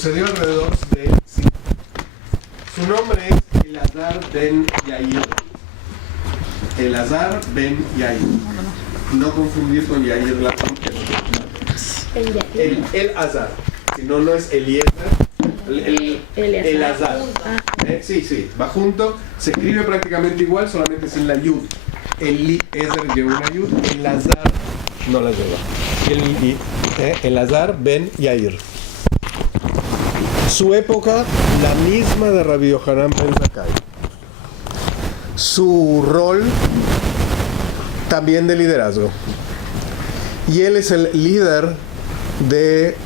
sucedió alrededor de... Su nombre es Elazar ben Yair. Elazar ben Yair. No confundir con Yair Lapón, que no. El-Azar. Si no, no es Eliezer. El-Azar. Sí, va junto. Se escribe prácticamente igual, solamente sin la yud. Eliezer lleva una yud. Elazar no la lleva. Elazar ben Yair. Su época, la misma de Rabbi Yohanan ben Zakkai. Su rol, también de liderazgo. Y él es el líder de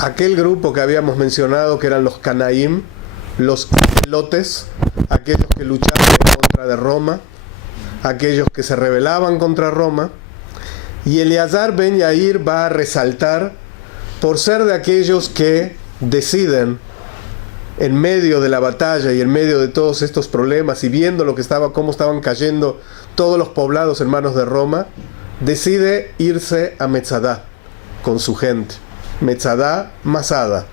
aquel grupo que habíamos mencionado, que eran los Canaim, los celotes, aquellos que luchaban en contra de Roma, aquellos que se rebelaban contra Roma. Y Eliezer ben Yair va a resaltar por ser de aquellos que deciden, en medio de la batalla y en medio de todos estos problemas y viendo cómo estaban cayendo todos los poblados en manos de Roma, decide irse a Metzadá con su gente. Metzadá, Masada.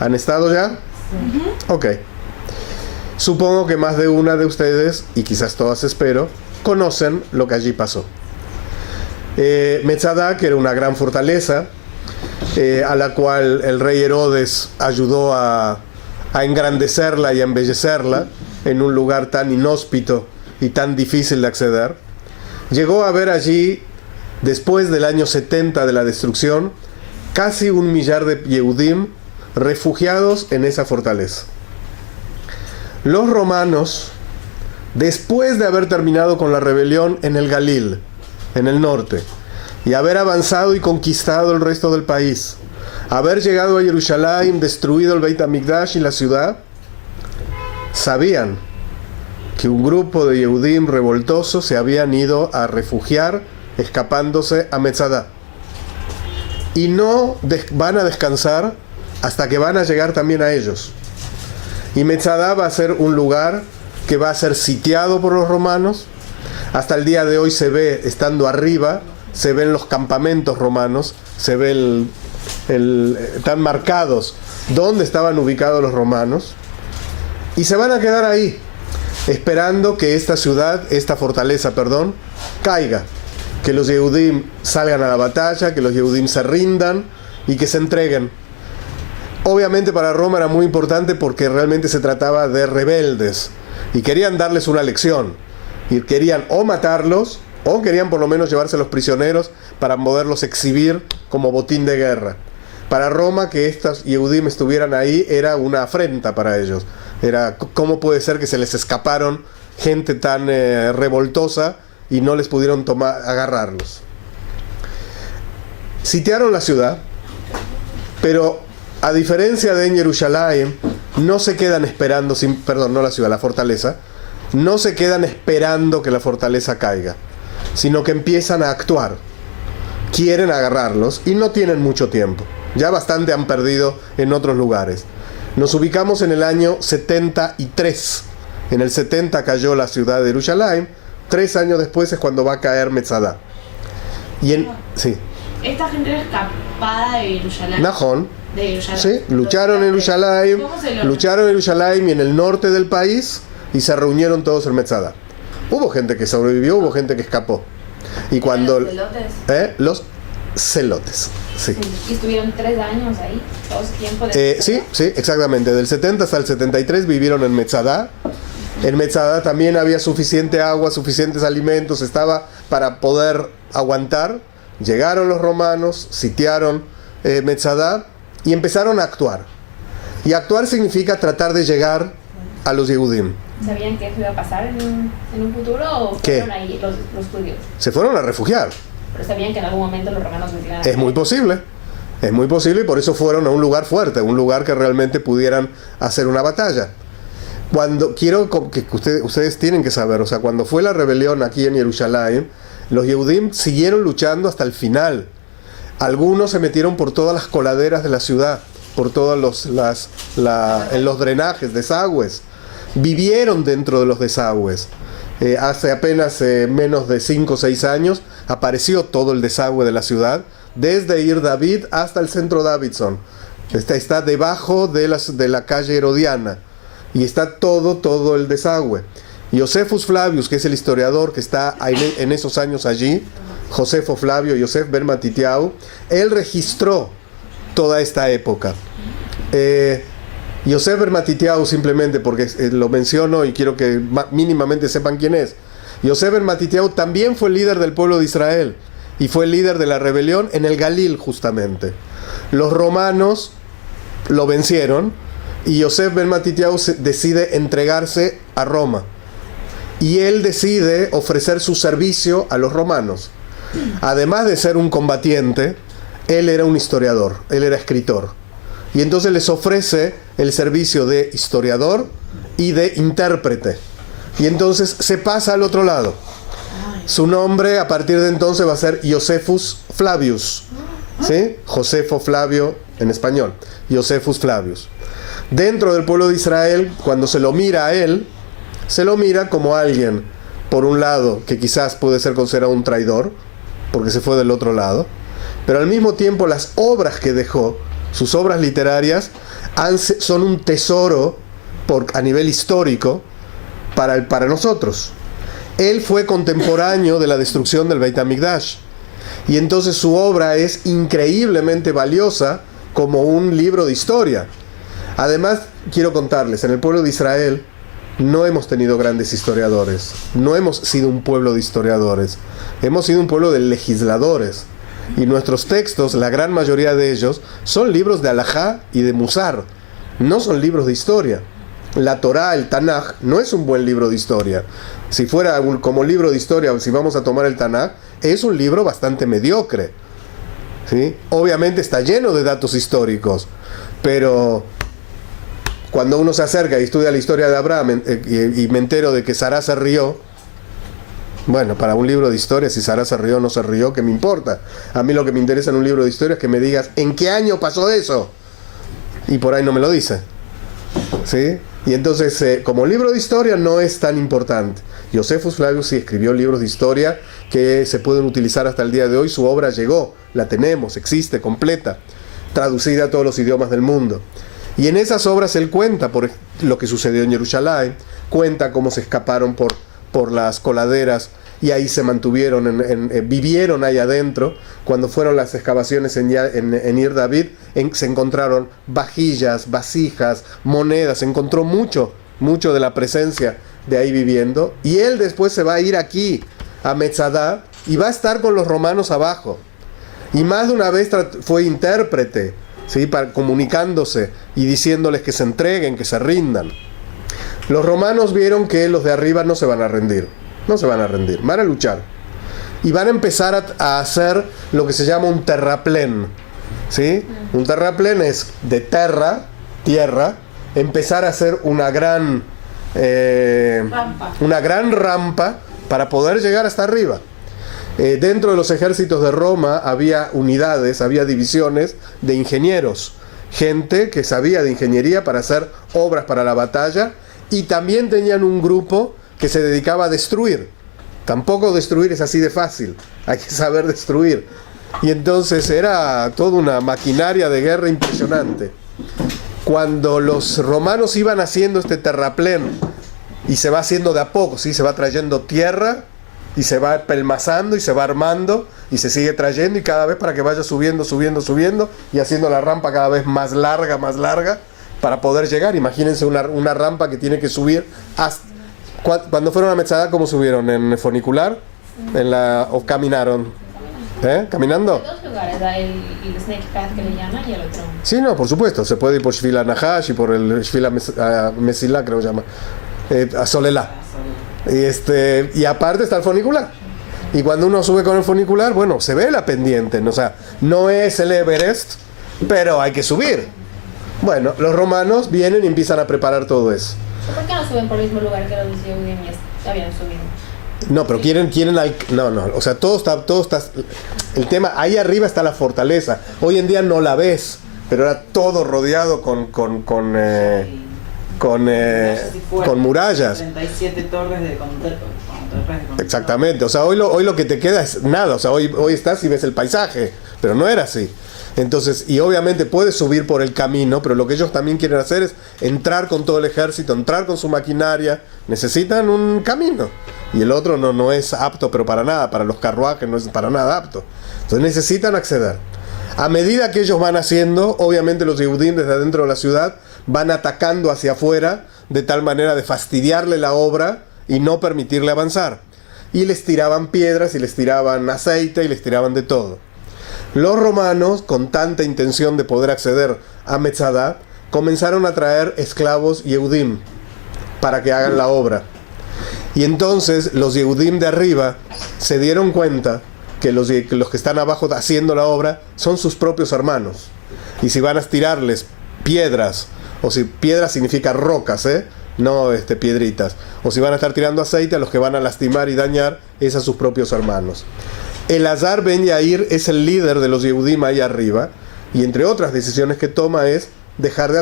¿Han estado ya? Ok. Supongo que más de una de ustedes, y quizás todas espero, conocen lo que allí pasó. Metzadá, que era una gran fortaleza, a la cual el rey Herodes ayudó a engrandecerla y a embellecerla en un lugar tan inhóspito y tan difícil de acceder. Llegó a haber allí, después del año 70 de la destrucción, casi 1 millar de Yehudim refugiados en esa fortaleza. Los romanos, después de haber terminado con la rebelión en el Galil, en el norte, y haber avanzado y conquistado el resto del país, haber llegado a Jerusalén, destruido el Beit HaMikdash y la ciudad, sabían que un grupo de Yehudim revoltosos se habían ido a refugiar, escapándose a Metzadá. Y no van a descansar hasta que van a llegar también a ellos. Y Metzadá va a ser un lugar que va a ser sitiado por los romanos. Hasta el día de hoy se ve, estando arriba, se ven los campamentos romanos, se ve están marcados dónde estaban ubicados los romanos, y se van a quedar ahí, esperando que esta fortaleza, caiga, que los Yehudim salgan a la batalla, que los Yehudim se rindan y que se entreguen. Obviamente para Roma era muy importante porque realmente se trataba de rebeldes, y querían darles una lección, y querían o matarlos, o querían por lo menos llevarse los prisioneros para poderlos exhibir como botín de guerra. Para Roma, que estos Yehudim estuvieran ahí era una afrenta para ellos. Era, ¿cómo puede ser que se les escaparon gente tan revoltosa y no les pudieron agarrarlos? Sitiaron la ciudad, pero a diferencia de en Jerusalén, no se quedan esperando, no la ciudad, la fortaleza, no se quedan esperando que la fortaleza caiga, sino que empiezan a actuar. Quieren agarrarlos y no tienen mucho tiempo. Ya bastante han perdido en otros lugares. Nos ubicamos en el año 73. En el 70 cayó la ciudad de Jerusalén. 3 años después es cuando va a caer Metzadá. Sí. Esta gente era escapada de Jerusalén. Najón. De Jerusalén. Sí, lucharon en Jerusalén y en el norte del país, y se reunieron todos en Metzadá. Hubo gente que sobrevivió, hubo gente que escapó. Y cuando... ¿Los celotes? Los celotes, sí. ¿Y estuvieron 3 años ahí? ¿Todo ese tiempo? Sí, exactamente. Del 70 hasta el 73 vivieron en Metzadá. En Metzadá también había suficiente agua, suficientes alimentos, estaba para poder aguantar. Llegaron los romanos, sitiaron Metzadá y empezaron a actuar. Y actuar significa tratar de llegar a los Yehudim. ¿Sabían que eso iba a pasar en un futuro o fueron ahí los judíos? Se fueron a refugiar. Pero sabían que en algún momento los romanos les iban a... Es muy posible y por eso fueron a un lugar fuerte, un lugar que realmente pudieran hacer una batalla. Quiero que ustedes tienen que saber, o sea, cuando fue la rebelión aquí en Jerusalén, los Yehudim siguieron luchando hasta el final. Algunos se metieron por todas las coladeras de la ciudad, por todos en los drenajes, desagües. Vivieron dentro de los desagües. Hace apenas menos de 5 o 6 años apareció todo el desagüe de la ciudad, desde Ir David hasta el centro Davidson. Está debajo de la calle Herodiana. Y está todo el desagüe. Josephus Flavius, que es el historiador que está en esos años allí, Josefo Flavio, Yosef ben Matitiau, él registró toda esta época. Yosef ben Matitiau, simplemente porque lo menciono y quiero que mínimamente sepan quién es. Yosef ben Matitiau también fue líder del pueblo de Israel y fue líder de la rebelión en el Galil, justamente. Los romanos lo vencieron y Yosef ben Matitiau decide entregarse a Roma. Y él decide ofrecer su servicio a los romanos. Además de ser un combatiente, él era un historiador, él era escritor. Y entonces les ofrece el servicio de historiador y de intérprete. Y entonces se pasa al otro lado. Su nombre a partir de entonces va a ser Josephus Flavius, ¿sí? Josefo Flavio en español, Josephus Flavius. Dentro del pueblo de Israel, cuando se lo mira a él, se lo mira como alguien, por un lado, que quizás puede ser considerado un traidor, porque se fue del otro lado, pero al mismo tiempo las obras que dejó, sus obras literarias, son un tesoro a nivel histórico para nosotros. Él fue contemporáneo de la destrucción del Beit HaMikdash, y entonces su obra es increíblemente valiosa como un libro de historia. Además, quiero contarles, en el pueblo de Israel no hemos tenido grandes historiadores, no hemos sido un pueblo de historiadores, hemos sido un pueblo de legisladores. Y nuestros textos, la gran mayoría de ellos, son libros de Halajá y de Musar, no son libros de historia. La Torá, el Tanaj, no es un buen libro de historia. Si fuera como libro de historia, si vamos a tomar el Tanaj, es un libro bastante mediocre, ¿sí? Obviamente está lleno de datos históricos, pero cuando uno se acerca y estudia la historia de Abraham y me entero de que Sará se rió, bueno, para un libro de historia, si Sará se rió o no se rió, ¿qué me importa? A mí lo que me interesa en un libro de historia es que me digas, ¿en qué año pasó eso? Y por ahí no me lo dice, ¿sí? Y entonces, como libro de historia no es tan importante. Josephus Flavius sí escribió libros de historia que se pueden utilizar hasta el día de hoy. Su obra llegó, la tenemos, existe, completa, traducida a todos los idiomas del mundo. Y en esas obras él cuenta por lo que sucedió en Jerusalén, cuenta cómo se escaparon por las coladeras y ahí se mantuvieron, vivieron ahí adentro. Cuando fueron las excavaciones en Ir David, se encontraron vajillas, vasijas, monedas, se encontró mucho de la presencia de ahí viviendo. Y él después se va a ir aquí, a Metzadá, y va a estar con los romanos abajo. Y más de una vez fue intérprete, ¿sí? Comunicándose y diciéndoles que se entreguen, que se rindan. Los romanos vieron que los de arriba no se van a rendir, van a luchar. Y van a empezar a hacer lo que se llama un terraplén, ¿sí? Un terraplén es de tierra, empezar a hacer una gran rampa para poder llegar hasta arriba. Dentro de los ejércitos de Roma había unidades, había divisiones de ingenieros, gente que sabía de ingeniería para hacer obras para la batalla, y también tenían un grupo que se dedicaba a destruir. Tampoco destruir es así de fácil, hay que saber destruir. Y entonces era toda una maquinaria de guerra impresionante. Cuando los romanos iban haciendo este terraplén, y se va haciendo de a poco, ¿sí? Se va trayendo tierra, y se va pelmazando, y se va armando, y se sigue trayendo, y cada vez para que vaya subiendo, y haciendo la rampa cada vez más larga, para poder llegar. Imagínense una rampa que tiene que subir hasta... Cuando fueron a Metzadá, ¿cómo subieron? ¿En funicular? ¿O caminaron? ¿Caminando? Hay dos lugares, el Snake Path que le llaman y el otro. Sí, no, por supuesto. Se puede ir por Shvila Nahash y por el Shvila Mesilá, creo que se llama. A Solelá. Y aparte está el funicular. Y cuando uno sube con el funicular, bueno, se ve la pendiente. O sea, no es el Everest, pero hay que subir. Bueno, los romanos vienen y empiezan a preparar todo eso. ¿Por qué no suben por el mismo lugar que los de Yehudim ya habían subido? No, pero quieren o sea, todo está, el tema, ahí arriba está la fortaleza. Hoy en día no la ves, pero era todo rodeado con murallas. 37 torres de torres. Exactamente, o sea, hoy lo que te queda es nada, o sea, hoy estás y ves el paisaje, pero no era así. Entonces, y obviamente puede subir por el camino, pero lo que ellos también quieren hacer es entrar con todo el ejército, entrar con su maquinaria. Necesitan un camino. Y el otro no es apto, pero para nada, para los carruajes no es para nada apto. Entonces necesitan acceder. A medida que ellos van haciendo, obviamente los Yehudim desde adentro de la ciudad van atacando hacia afuera, de tal manera de fastidiarle la obra y no permitirle avanzar. Y les tiraban piedras, y les tiraban aceite, y les tiraban de todo. Los romanos, con tanta intención de poder acceder a Metzadá, comenzaron a traer esclavos Yehudim para que hagan la obra. Y entonces los Yehudim de arriba se dieron cuenta que los que están abajo haciendo la obra son sus propios hermanos. Y si van a tirarles piedras, o si piedras significa rocas, no piedritas, o si van a estar tirando aceite, a los que van a lastimar y dañar es a sus propios hermanos. Elazar ben Yair es el líder de los Yehudim ahí arriba, y entre otras decisiones que toma es dejar de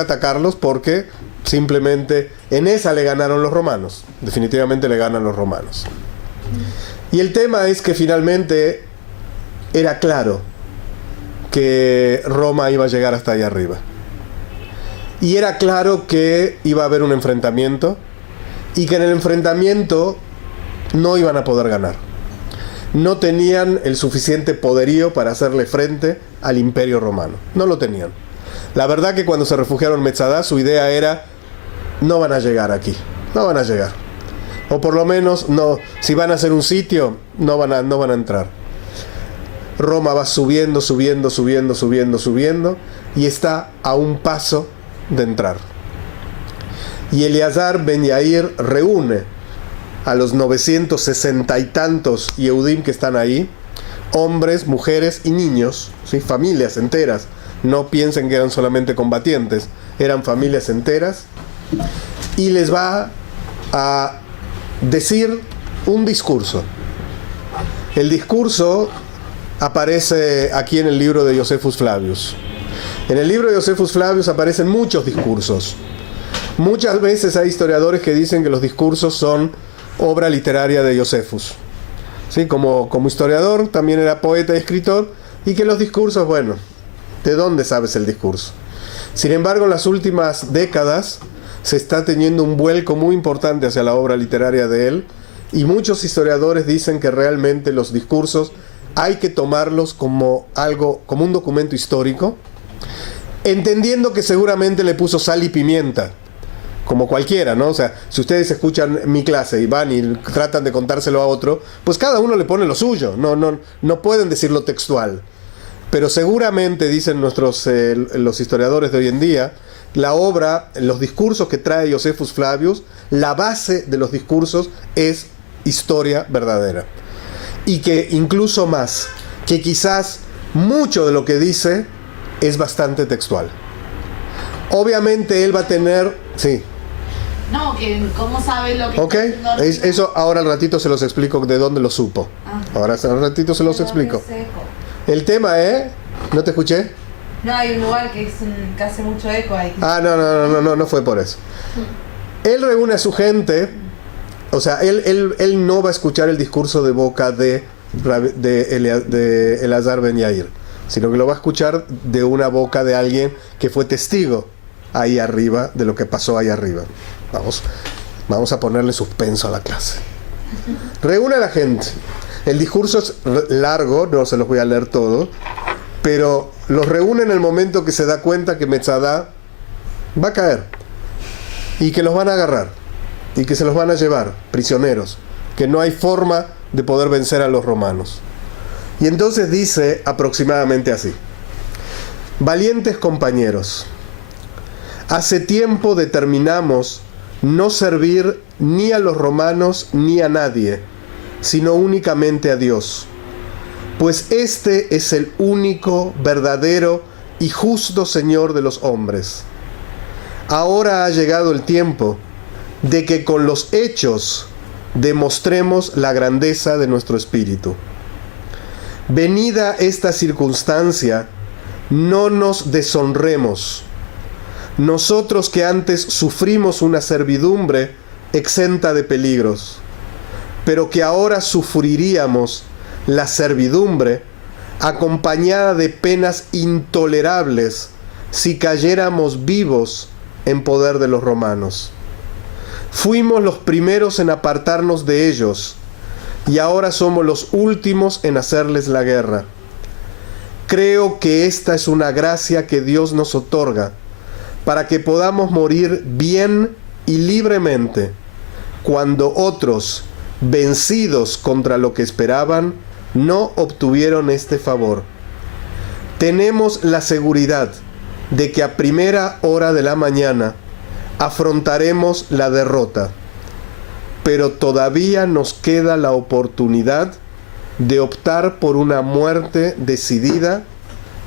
atacarlos, porque simplemente en esa le ganaron los romanos, definitivamente le ganan los romanos. Y el tema es que finalmente era claro que Roma iba a llegar hasta ahí arriba, y era claro que iba a haber un enfrentamiento, y que en el enfrentamiento no iban a poder ganar. No tenían el suficiente poderío para hacerle frente al imperio romano. No lo tenían. La verdad que cuando se refugiaron en Metzadá, su idea era: no van a llegar aquí, no van a llegar. O por lo menos, no, si van a hacer un sitio, no van a entrar. Roma va subiendo, y está a un paso de entrar. Y Eleazar ben Yair reúne a los 960 y tantos Yehudim que están ahí, hombres, mujeres y niños, ¿sí? Familias enteras. No piensen que eran solamente combatientes, eran familias enteras, y les va a decir un discurso. El discurso aparece aquí en el libro de Josephus Flavius. En el libro de Josephus Flavius aparecen muchos discursos. Muchas veces hay historiadores que dicen que los discursos son obra literaria de Josephus, ¿sí? Como historiador también era poeta y escritor, y que los discursos, bueno, ¿de dónde sabes el discurso? Sin embargo, en las últimas décadas se está teniendo un vuelco muy importante hacia la obra literaria de él, y muchos historiadores dicen que realmente los discursos hay que tomarlos como un documento histórico, entendiendo que seguramente le puso sal y pimienta, como cualquiera, ¿no? O sea, si ustedes escuchan mi clase y van y tratan de contárselo a otro, pues cada uno le pone lo suyo, no pueden decirlo textual. Pero seguramente, dicen los historiadores de hoy en día, la obra, los discursos que trae Josephus Flavius, la base de los discursos es historia verdadera. Y que incluso más, que quizás mucho de lo que dice es bastante textual. Obviamente él va a tener... Sí. No, que cómo sabe lo que... Ok, eso ahora al ratito se los explico de dónde lo supo. Ahora al ratito se los explico. El tema, ¿no te escuché? No, hay un lugar que hace mucho eco ahí. No fue por eso. Él reúne a su gente, o sea, él no va a escuchar el discurso de boca de Elazar ben Yair, sino que lo va a escuchar de una boca de alguien que fue testigo ahí arriba de lo que pasó ahí arriba. Vamos a ponerle suspenso a la clase. Reúne a la gente. El discurso es largo, no se los voy a leer todo, pero los reúne en el momento que se da cuenta que Metzadá va a caer, y que los van a agarrar, y que se los van a llevar prisioneros, que no hay forma de poder vencer a los romanos. Y entonces dice aproximadamente así: valientes compañeros, hace tiempo determinamos no servir ni a los romanos ni a nadie, sino únicamente a Dios, pues este es el único, verdadero y justo Señor de los hombres. Ahora ha llegado el tiempo de que con los hechos demostremos la grandeza de nuestro espíritu. Venida esta circunstancia, no nos deshonremos, nosotros que antes sufrimos una servidumbre exenta de peligros, pero que ahora sufriríamos la servidumbre acompañada de penas intolerables, si cayéramos vivos en poder de los romanos. Fuimos los primeros en apartarnos de ellos, y ahora somos los últimos en hacerles la guerra. Creo que esta es una gracia que Dios nos otorga, para que podamos morir bien y libremente, cuando otros, vencidos contra lo que esperaban, no obtuvieron este favor. Tenemos la seguridad de que a primera hora de la mañana afrontaremos la derrota, pero todavía nos queda la oportunidad de optar por una muerte decidida,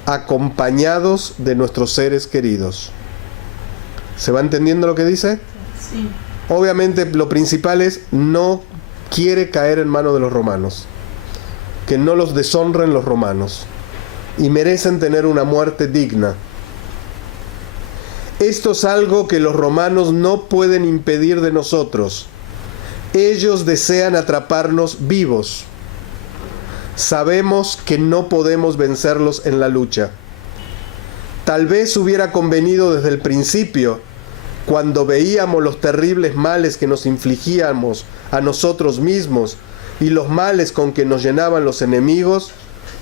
acompañados de nuestros seres queridos. ¿Se va entendiendo lo que dice? Sí. Obviamente lo principal es: no quiere caer en manos de los romanos, que no los deshonren los romanos, y merecen tener una muerte digna. Esto es algo que los romanos no pueden impedir de nosotros. Ellos desean atraparnos vivos. Sabemos que no podemos vencerlos en la lucha. Tal vez hubiera convenido desde el principio, cuando veíamos los terribles males que nos infligíamos a nosotros mismos y los males con que nos llenaban los enemigos,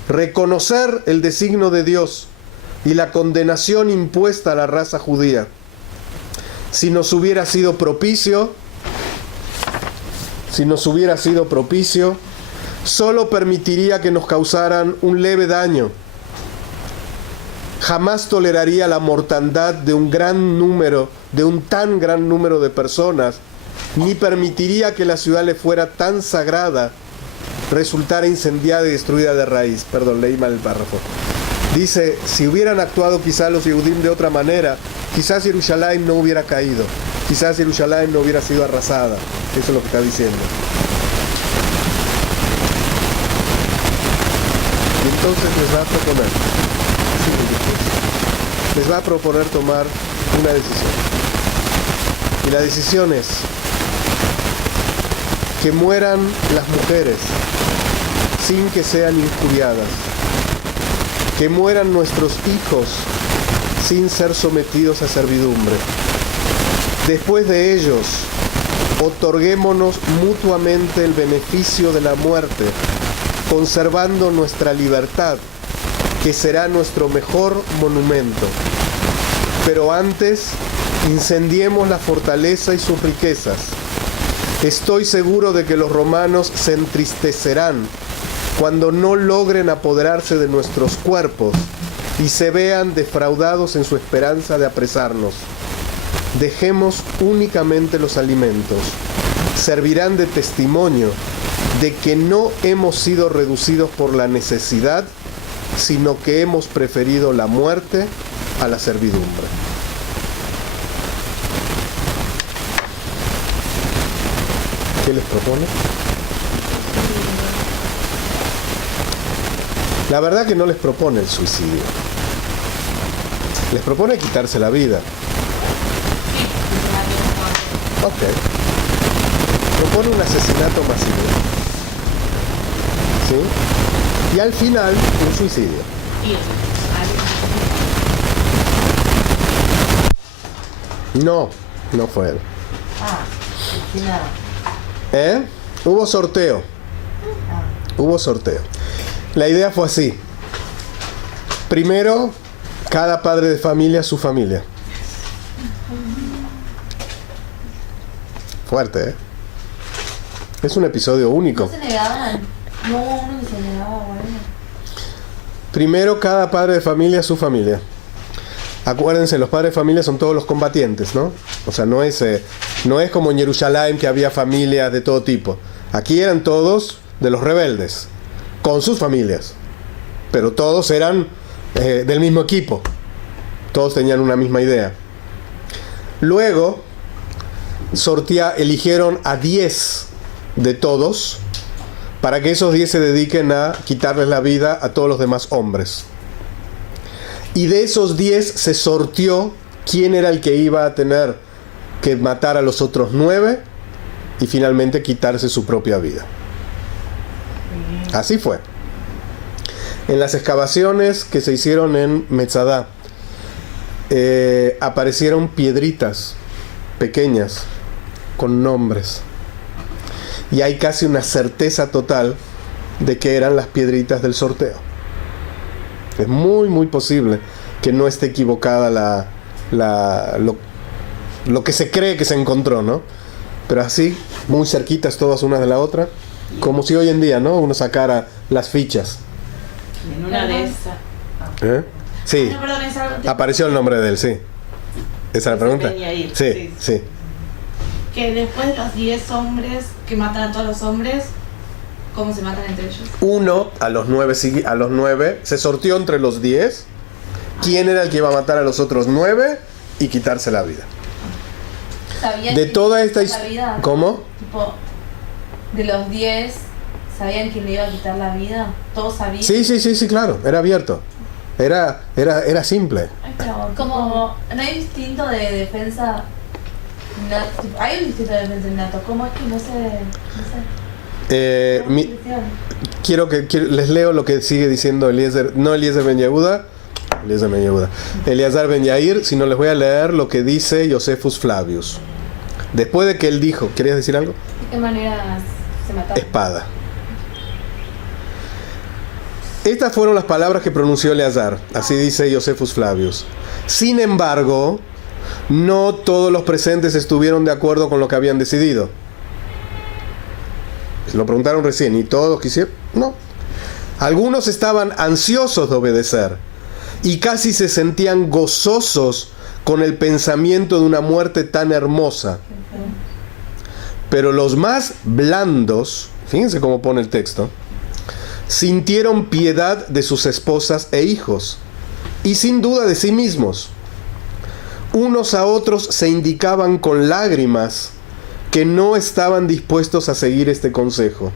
reconocer el designio de Dios y la condenación impuesta a la raza judía. Si nos hubiera sido propicio, solo permitiría que nos causaran un leve daño. Jamás toleraría la mortandad de un tan gran número de personas, ni permitiría que la ciudad le fuera tan sagrada resultara incendiada y destruida de raíz. Perdón, leí mal el párrafo. Dice, si hubieran actuado quizás los Yehudim de otra manera, quizás Jerusalén no hubiera caído, quizás Jerusalén no hubiera sido arrasada. Eso es lo que está diciendo. Y entonces les va a proponer tomar una decisión. Y la decisión es que mueran las mujeres sin que sean injuriadas, que mueran nuestros hijos sin ser sometidos a servidumbre. Después de ellos, otorguémonos mutuamente el beneficio de la muerte, conservando nuestra libertad, que será nuestro mejor monumento. Pero antes, incendiemos la fortaleza y sus riquezas. Estoy seguro de que los romanos se entristecerán cuando no logren apoderarse de nuestros cuerpos y se vean defraudados en su esperanza de apresarnos. Dejemos únicamente los alimentos. Servirán de testimonio de que no hemos sido reducidos por la necesidad, sino que hemos preferido la muerte a la servidumbre. ¿Qué les propone? La verdad que no les propone el suicidio. Les propone quitarse la vida. Ok. Propone un asesinato masivo. ¿Sí? Y al final, un suicidio. No fue él. Hubo sorteo. La idea fue así. Primero, cada padre de familia, su familia. Fuerte, ¿eh? Es un episodio único. No se negaban. No, uno se negaba, bueno. Primero, cada padre de familia, su familia. Acuérdense, los padres de familia son todos los combatientes, ¿no? O sea, no es como en Jerusalén, que había familias de todo tipo. Aquí eran todos de los rebeldes, con sus familias. Pero todos eran del mismo equipo. Todos tenían una misma idea. Luego, eligieron a 10 de todos, para que esos 10 se dediquen a quitarles la vida a todos los demás hombres. Y de esos 10 se sortió quién era el que iba a tener que matar a los otros 9 y finalmente quitarse su propia vida. Así fue. En las excavaciones que se hicieron en Metzadá, aparecieron piedritas pequeñas con nombres. Y hay casi una certeza total de que eran las piedritas del sorteo. Es muy, muy posible que no esté equivocada lo que se cree que se encontró, ¿no? Pero así, muy cerquitas todas unas de la otra, como si hoy en día, ¿no? Uno sacara las fichas. En una de esas. ¿Eh? Sí, No, perdón, es algo apareció el nombre de él, sí. ¿Esa es la pregunta? venía ahí, Sí, sí. sí. que después de los 10 hombres que matan a todos los hombres, ¿cómo se matan entre ellos? Uno a los 9 se sortió entre los 10 quién era el que iba a matar a los otros 9 y quitarse la vida. ¿Sabían De quién toda le esta iba a quitar la vida? ¿Cómo? Tipo, de los 10, ¿sabían quién le iba a quitar la vida? ¿Todos sabían? Sí, claro, era abierto. Era simple. Ay, pero Como- no hay instinto de defensa. Hay un instinto de defensa innato. ¿Cómo es que no sé? Quiero que les leo lo que sigue diciendo Eliezer Ben Yehuda, Eleazar Ben Yair, sino les voy a leer lo que dice Josephus Flavius. Después de que él dijo, ¿querías decir algo? ¿De qué manera se mataron? Espada. Estas fueron las palabras que pronunció Eleazar, así dice Josephus Flavius. Sin embargo, no todos los presentes estuvieron de acuerdo con lo que habían decidido. Se lo preguntaron recién, ¿y todos quisieron? No. Algunos estaban ansiosos de obedecer y casi se sentían gozosos con el pensamiento de una muerte tan hermosa. Pero los más blandos, fíjense cómo pone el texto, sintieron piedad de sus esposas e hijos, y sin duda de sí mismos. Unos a otros se indicaban con lágrimas que no estaban dispuestos a seguir este consejo.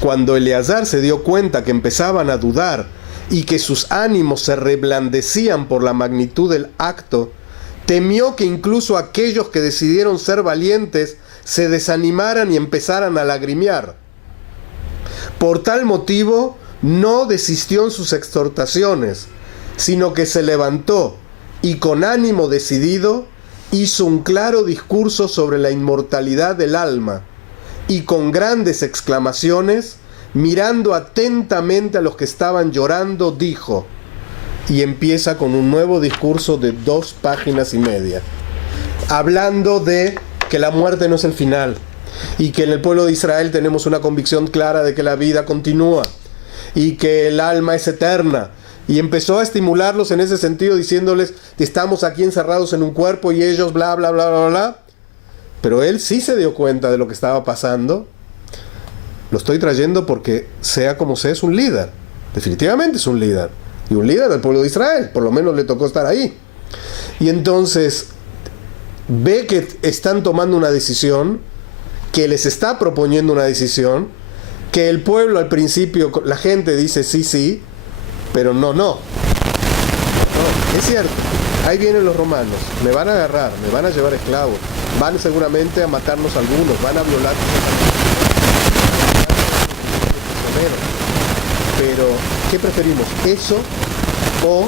Cuando Eleazar se dio cuenta que empezaban a dudar y que sus ánimos se reblandecían por la magnitud del acto, temió que incluso aquellos que decidieron ser valientes se desanimaran y empezaran a lagrimear. Por tal motivo, no desistió en sus exhortaciones, sino que se levantó y con ánimo decidido hizo un claro discurso sobre la inmortalidad del alma y con grandes exclamaciones, mirando atentamente a los que estaban llorando, dijo, y empieza con un nuevo discurso de 2 páginas y media, hablando de que la muerte no es el final y que en el pueblo de Israel tenemos una convicción clara de que la vida continúa y que el alma es eterna. Y empezó a estimularlos en ese sentido, diciéndoles, estamos aquí encerrados en un cuerpo y ellos bla, bla, bla, bla, bla. Pero él sí se dio cuenta de lo que estaba pasando. Lo estoy trayendo porque, sea como sea, es un líder. Definitivamente es un líder. Y un líder del pueblo de Israel. Por lo menos le tocó estar ahí. Y entonces ve que están tomando una decisión, que les está proponiendo una decisión, que el pueblo al principio, la gente dice sí, sí, pero no, es cierto, ahí vienen los romanos, me van a agarrar, me van a llevar esclavos, van seguramente a matarnos algunos, van a violar, pero ¿qué preferimos? ¿Eso o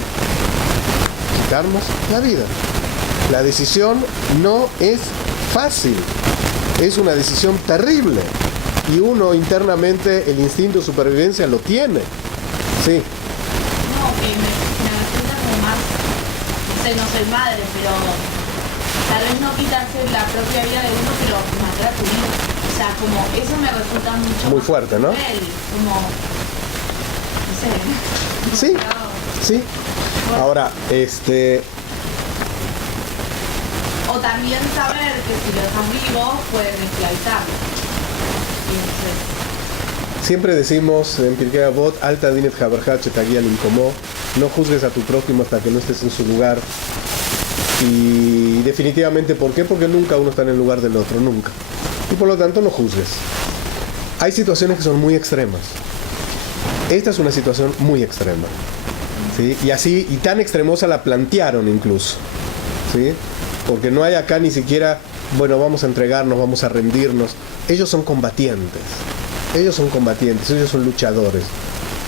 quitarnos la vida? La decisión no es fácil, es una decisión terrible y uno internamente el instinto de supervivencia lo tiene, sí. No, que me resulta como más, no sé, no soy madre, pero tal vez no quitarse la propia vida de uno, pero matar a tu hijo. O sea, como eso me resulta mucho Muy más fuerte, ¿no? cruel, como, no sé. Sí, sí. Ahora, O también saber que si lo dejan vivo pueden esclavizarlo. Y no sé. siempre decimos en Pirkei Avot, Alta dinet haberhat shetagia limkomo, no juzgues a tu prójimo hasta que no estés en su lugar. Y definitivamente, ¿por qué? Porque nunca uno está en el lugar del otro, nunca. Y por lo tanto no juzgues. Hay situaciones que son muy extremas. Esta es una situación muy extrema, ¿sí? Y así, y tan extremosa la plantearon incluso, ¿sí? Porque no hay acá ni siquiera, bueno, vamos a entregarnos, vamos a rendirnos. Ellos son combatientes, ellos son luchadores.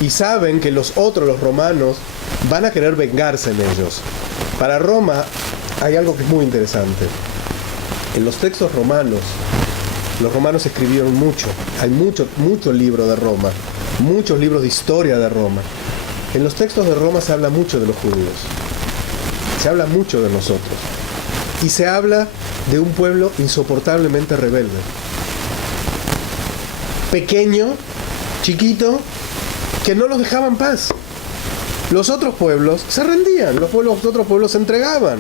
y saben que los romanos, van a querer vengarse en ellos. Para Roma hay algo que es muy interesante. En los textos romanos, los romanos escribieron mucho. Hay muchos libros de Roma, muchos libros de historia de Roma. En los textos de Roma se habla mucho de los judíos. Se habla mucho de nosotros. Y se habla de un pueblo insoportablemente rebelde. Pequeño, chiquito, que no los dejaba en paz. Los otros pueblos se rendían, los otros pueblos se entregaban.